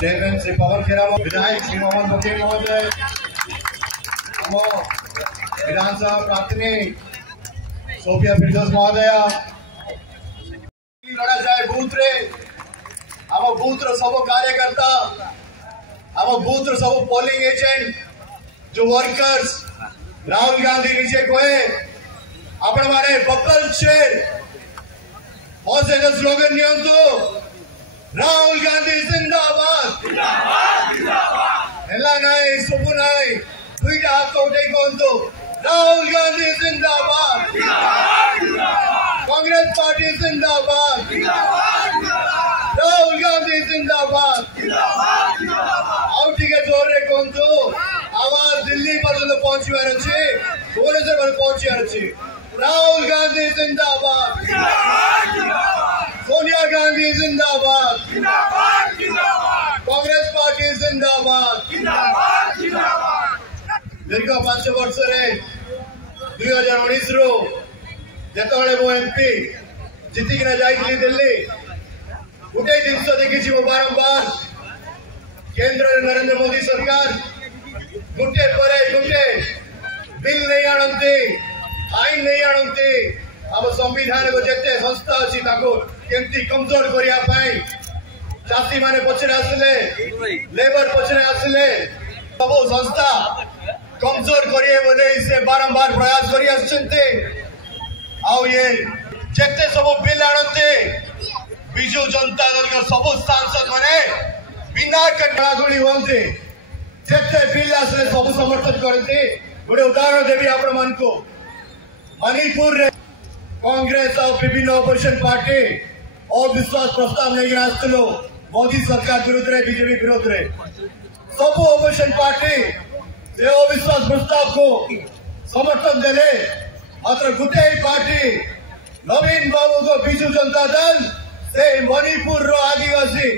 chairman Shri Pawan खेरा विधायक श्री मोहम्मद बकीर महोदय विधानसभा प्रार्थनी सोफिया फिरदौस महोदय लड़ा जाए बूथ रे आम बूथ सब कार्यकर्ता आम बूथ सब पोलिंग एजेंट जो वर्कर्स राहुल गांधी निजे कहे आपण माने बबल शेर और से स्लोगन नियंतु राहुल गांधी जिंदाबाद हेला नहीं सुबु नहीं दुईटा हाथ उठे कहतु राहुल गांधी जिंदाबाद कांग्रेस पार्टी जिंदाबाद राहुल गांधी जिंदाबाद आउ टिके जोर रे कहतु आवाज दिल्ली पर्यंत पहुंचवार अच्छे भुवनेश्वर पहुंचार अच्छे राहुल गांधी जिंदाबाद सोनिया गांधी जिंदाबाद कांग्रेस पार्टी जिंदाबाद दीर्घ 5 वर्ष 2019 रू जिते मो एमपी जीतिकिना जाइली दिल्ली गोटे जिनस देखी मो बारंबार केंद्र नरेंद्र मोदी सरकार गोटे पर गोटे बिल नहीं आणती आईन नहीं आणती आम संविधान को जिते संस्था अच्छी केमती कमजोर करने चाषी माने पछरे आसिले लेबर पछरे आसिले सब संस्था कमजोर करिए बोले से बारंबार प्रयास करी आछंते आउ ये जेते सब बिल आणते बिजू जनता दल का सब सांसद माने बिना कटागुली होते जेते बिल आसले सब समर्थन करते गोटे उदाहरण देवी आपण मान को मणिपुर रे कांग्रेस और विभिन्न ऑपोजिशन पार्टी अविश्वास प्रस्ताव नहीं आसलो मोदी सरकार विरुद्ध रे बीजेपी विरोध रे सब ऑपोजिशन पार्टी ये अविश्वास प्रस्ताव को समर्थन देले मात्र गोटे पार्टी नवीन बाबू को बिजू जनता दल से मणिपुर रो आदिवासी